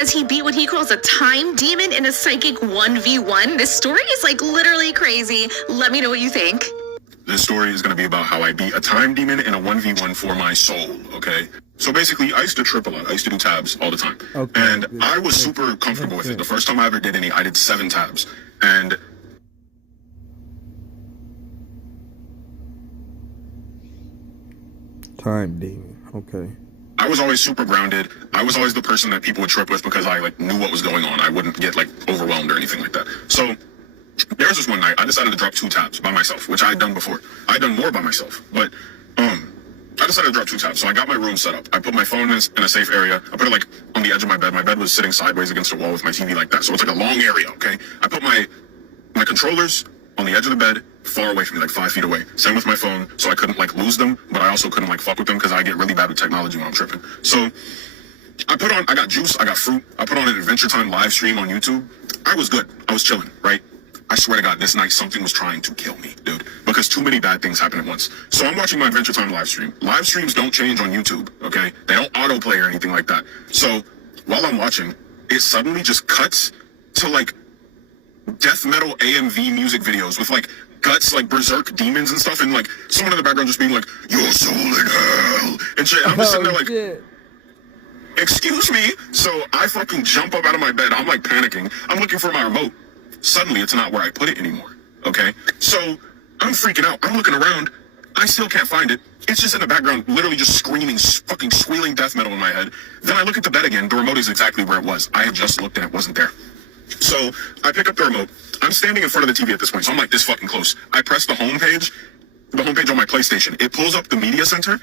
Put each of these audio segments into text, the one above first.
As he beat what he calls a time demon in a psychic 1v1. This story is like literally crazy. Let me know what you think. This story is going to be about how I beat a time demon in a 1v1 for my soul, okay? So basically, I used to trip a lot. I used to do tabs all the time. Okay, and I was super comfortable with it. The first time I ever did any, I did 7 tabs. And time demon, okay. I was always super grounded. I was always the person that people would trip with because I knew what was going on. I wouldn't get overwhelmed or anything like that. So there was this one night I decided to drop 2 tabs by myself, which I had done before. I had done more by myself, but I decided to drop 2 tabs. So I got my room set up. I put my phone in a safe area. I put it on the edge of my bed. My bed was sitting sideways against the wall with my TV like that. So it's like a long area, okay? I put my controllers on the edge of the bed, far away from me, 5 feet away. Same with my phone, so I couldn't lose them, but I also couldn't fuck with them because I get really bad with technology when I'm tripping. So I got juice, I got fruit. I put on an Adventure Time live stream on YouTube. I was good. I was chilling, right? I swear to God, this night something was trying to kill me, dude, because too many bad things happen at once. So I'm watching my Adventure Time live stream. Live streams don't change on YouTube, okay? They don't autoplay or anything like that. So while I'm watching, it suddenly just cuts to death metal AMV music videos with guts, berserk demons and stuff, and someone in the background just being like, "Your soul in hell," and shit. I'm just sitting there shit. Excuse me? So I fucking jump up out of my bed. I'm panicking. I'm looking for my remote. Suddenly it's not where I put it anymore. Okay? So I'm freaking out. I'm looking around. I still can't find it. It's just in the background, literally just screaming, fucking squealing death metal in my head. Then I look at the bed again. The remote is exactly where it was. I had just looked and it wasn't there. So I pick up the remote. I'm standing in front of the TV at this point, so I'm this fucking close. I press the homepage on my PlayStation. It pulls up the media center.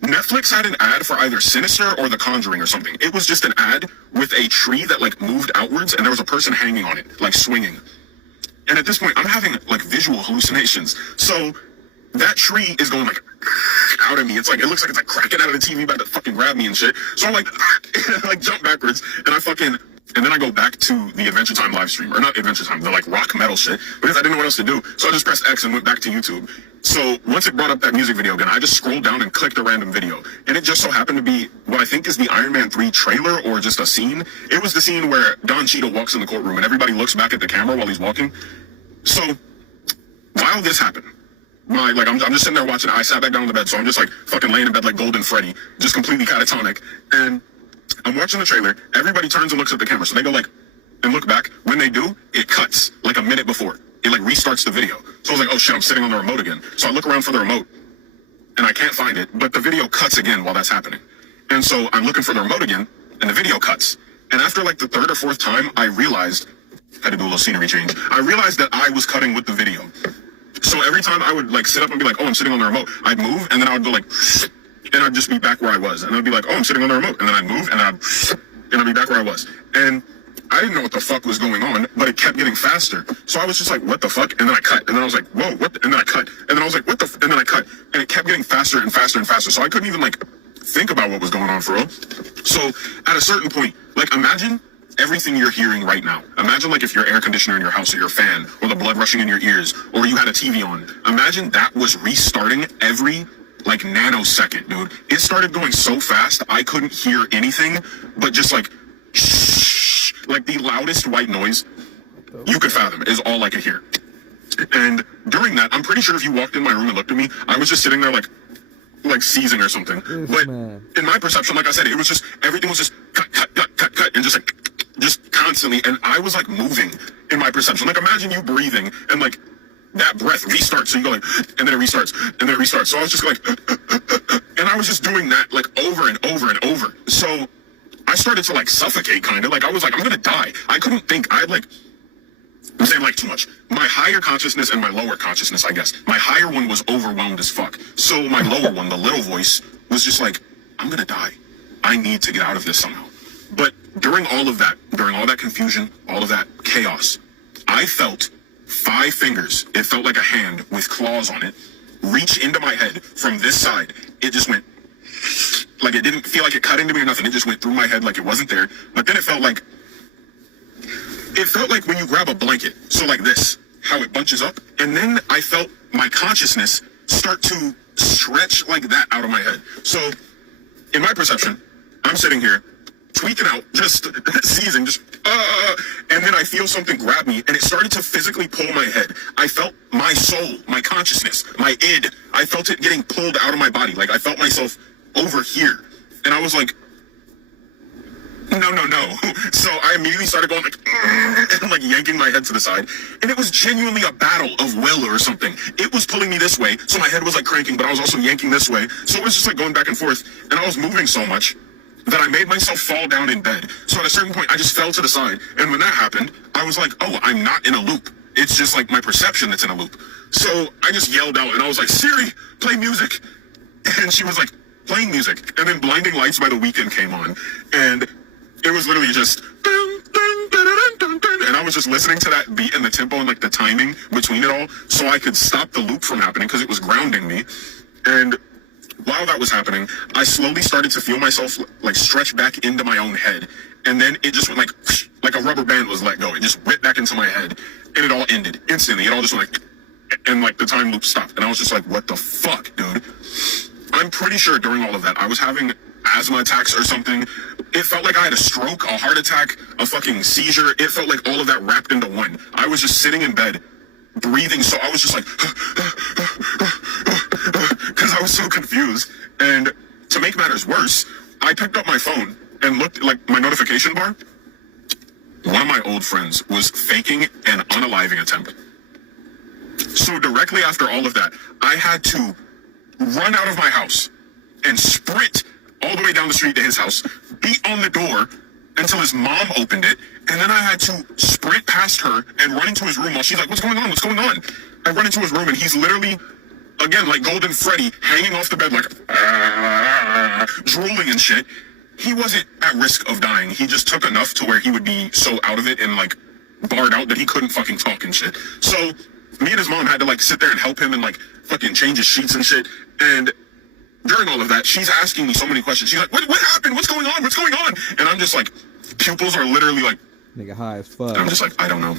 Netflix had an ad for either Sinister or The Conjuring or something. It was just an ad with a tree that moved outwards, and there was a person hanging on it, swinging. And at this point, I'm having visual hallucinations. So that tree is going out at me. It looks like it's cracking out of the TV, about to fucking grab me and shit. So I'm jump backwards, and then I go back to the Adventure Time live stream, or not Adventure Time, the rock metal shit, because I didn't know what else to do. So I just pressed X and went back to YouTube. So once it brought up that music video again, I just scrolled down and clicked a random video. And it just so happened to be what I think is the Iron Man 3 trailer, or just a scene. It was the scene where Don Cheadle walks in the courtroom and everybody looks back at the camera while he's walking. So while this happened, I'm just sitting there watching. I sat back down on the bed, so I'm just fucking laying in bed like Golden Freddy, just completely catatonic. And I'm watching the trailer. Everybody turns and looks at the camera. So they go and look back. When they do, it cuts a minute before. It restarts the video. So I was oh shit, I'm sitting on the remote again. So I look around for the remote and I can't find it, but the video cuts again while that's happening. And so I'm looking for the remote again and the video cuts. And after the 3rd or 4th time, I realized, I had to do a little scenery change. I realized that I was cutting with the video. So every time I would sit up and be oh, I'm sitting on the remote, I'd move and then I would go and I'd just be back where I was. And I'd be oh, I'm sitting on the remote. And then I'd move and I'd be back where I was. And I didn't know what the fuck was going on, but it kept getting faster. So I was just what the fuck? And then I cut. And then I was whoa, what? And then I cut. And then I was what the and then I cut. And it kept getting faster and faster and faster. So I couldn't even think about what was going on for real. So at a certain point, imagine everything you're hearing right now. Imagine if your air conditioner in your house or your fan or the blood rushing in your ears or you had a TV on. Imagine that was restarting every nanosecond, dude. It started going so fast, I couldn't hear anything but just shh, the loudest white noise you could fathom is all I could hear. And during that, I'm pretty sure if you walked in my room and looked at me, I was just sitting there seizing or something. But in my perception, I said, it was just, everything was just cut, and just constantly. And I was moving in my perception. Imagine you breathing and that breath restarts, so you go and then it restarts, and then it restarts. So I was just and I was just doing that over and over and over. So I started to suffocate, kind of. I was I'm gonna die. I couldn't think. I'm saying too much. My higher consciousness and my lower consciousness, I guess. My higher one was overwhelmed as fuck. So my lower one, the little voice, was just I'm gonna die. I need to get out of this somehow. But during all of that confusion, all of that chaos, I felt 5 fingers, it felt like a hand with claws on it, reach into my head from this side. It just went, it didn't feel like it cut into me or nothing. It just went through my head it wasn't there. But then it felt like when you grab a blanket, so this, how it bunches up. And then I felt my consciousness start to stretch that out of my head. So in my perception, I'm sitting here tweaking out, just seizing, and then I feel something grab me, and it started to physically pull my head. I felt my soul, my consciousness, my id, I felt it getting pulled out of my body. Like, I felt myself over here, and I was like, no. So I immediately started going like, and like yanking my head to the side, and it was genuinely a battle of will or something. It was pulling me this way, so my head was like cranking, but I was also yanking this way, so it was just like going back and forth, and I was moving so much that I made myself fall down in bed. So at a certain point, I just fell to the side. And when that happened, I was like, oh, I'm not in a loop. It's just like my perception that's in a loop. So I just yelled out and I was like, Siri, play music. And she was like, playing music. And then Blinding Lights by The Weeknd came on. And it was literally just, dun, dun, dun, dun, dun, dun. And I was just listening to that beat and the tempo and like the timing between it all so I could stop the loop from happening because it was grounding me. And while that was happening, I slowly started to feel myself like stretch back into my own head. And then it just went like a rubber band was let go. It just went back into my head and it all ended instantly. It all just went like, and like the time loop stopped. And I was just like, what the fuck, dude? I'm pretty sure during all of that, I was having asthma attacks or something. It felt like I had a stroke, a heart attack, a fucking seizure. It felt like all of that wrapped into one. I was just sitting in bed, breathing. So I was just like, because I was so confused. And to make matters worse, I picked up my phone and looked like my notification bar. One of my old friends was faking an unaliving attempt. So directly after all of that, I had to run out of my house and sprint all the way down the street to his house, beat on the door until his mom opened it, and then I had to sprint past her and run into his room while she's like, what's going on? What's going on? I run into his room and he's literally, again, like Golden Freddy, hanging off the bed like, drooling and shit. He wasn't at risk of dying. He just took enough to where he would be so out of it and like barred out that he couldn't fucking talk and shit. So me and his mom had to like sit there and help him and like fucking change his sheets and shit. And during all of that, she's asking me so many questions. She's like, what happened? What's going on? What's going on? And I'm just like, pupils are literally like, Nigga high as fuck. I'm just like, I don't know.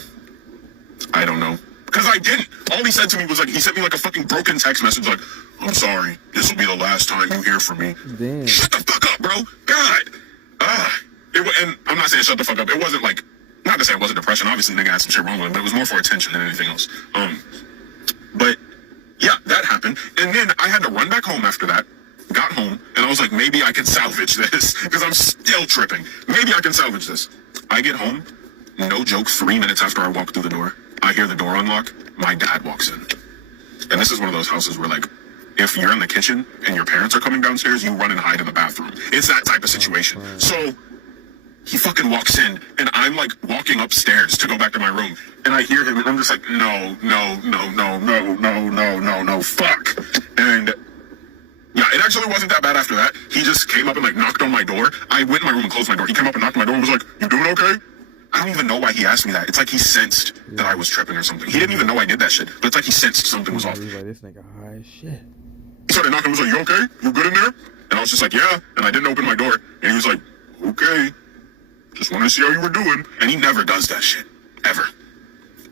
Because I didn't. All he said to me was like, he sent me like a fucking broken text message like, I'm sorry. This will be the last time you hear from me. Damn. Shut the fuck up, bro. God. And I'm not saying shut the fuck up. It wasn't like, not to say it wasn't depression. Obviously, nigga had some shit wrong with him, but it was more for attention than anything else. But yeah, that happened. And then I had to run back home after that. Got home, and I was like, maybe I can salvage this, because I'm still tripping. Maybe I can salvage this. I get home, no joke, 3 minutes after I walk through the door, I hear the door unlock, my dad walks in. And this is one of those houses where, like, if you're in the kitchen and your parents are coming downstairs, you run and hide in the bathroom. It's that type of situation. So he fucking walks in, and I'm like walking upstairs to go back to my room, and I hear him, and I'm just like, no, fuck. And yeah, it actually wasn't that bad after that. He just came up and like knocked on my door. I went in my room and closed my door. He came up and knocked on my door and was like, you doing okay? I don't even know why he asked me that. It's like he sensed that I was tripping or something. He didn't even know I did that shit, but it's like he sensed something was off. He's like, this nigga high as shit. He started knocking, was like, you okay? You good in there? And I was just like, yeah. And I didn't open my door. And he was like, okay. Just wanted to see how you were doing. And he never does that shit. Ever.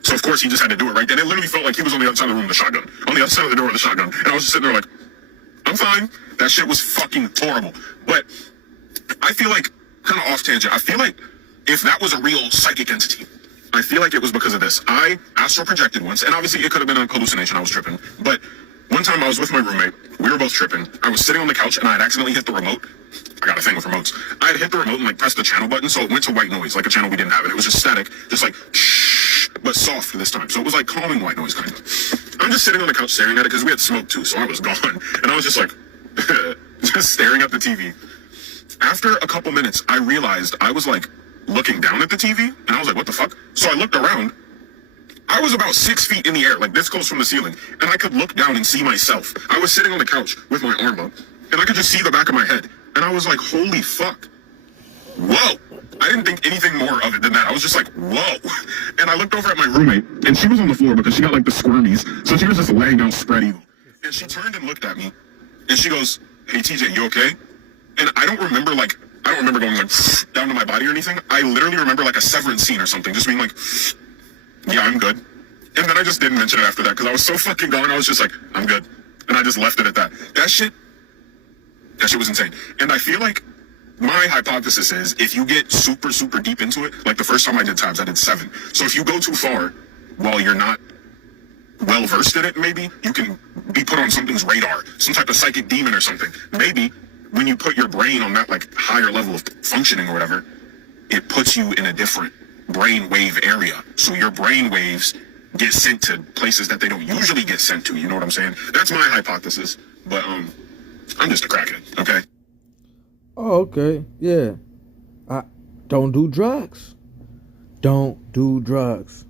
So of course he just had to do it right then. It literally felt like he was on the other side of the room with a shotgun. On the other side of the door with a shotgun. And I was just sitting there like, I'm fine. That shit was fucking horrible. But I feel like, kind of off tangent, I feel like if that was a real psychic entity, I feel like it was because of this. I astral projected once, and obviously it could have been a hallucination, I was tripping. But one time I was with my roommate, we were both tripping. I was sitting on the couch and I had accidentally hit the remote. I got a thing with remotes. I had hit the remote and like pressed the channel button, so it went to white noise, like a channel we didn't have. And it was just static, just like shh, but soft this time. So it was like calming white noise, kind of. I'm just sitting on the couch staring at it because we had smoke too, so I was gone. And I was just like, just staring at the TV. After a couple minutes, I realized I was like looking down at the TV, and I was like, what the fuck? So I looked around. I was about 6 feet in the air, like this close from the ceiling, and I could look down and see myself. I was sitting on the couch with my arm up, and I could just see the back of my head. And I was like, holy fuck. Whoa. I didn't think anything more of it than that. I was just like, whoa. And I looked over at my roommate, and she was on the floor because she got like the squirmies. So she was just laying out spread eagle. And she turned and looked at me, and she goes, hey TJ, you okay? And I don't remember going like down to my body or anything. I literally remember like a Severance scene or something, just being like, yeah, I'm good. And then I just didn't mention it after that because I was so fucking gone. I was just like, I'm good. And I just left it at that. That shit was insane. And I feel like my hypothesis is if you get super, super deep into it, like the first time I did tabs, I did 7. So if you go too far while you're not well versed in it, maybe you can be put on something's radar, some type of psychic demon or something. Maybe when you put your brain on that like higher level of functioning or whatever, it puts you in a different brain wave area. So your brain waves get sent to places that they don't usually get sent to. You know what I'm saying? That's my hypothesis. But I'm just a crackhead, okay? Oh, okay. Yeah. I don't do drugs. Don't do drugs.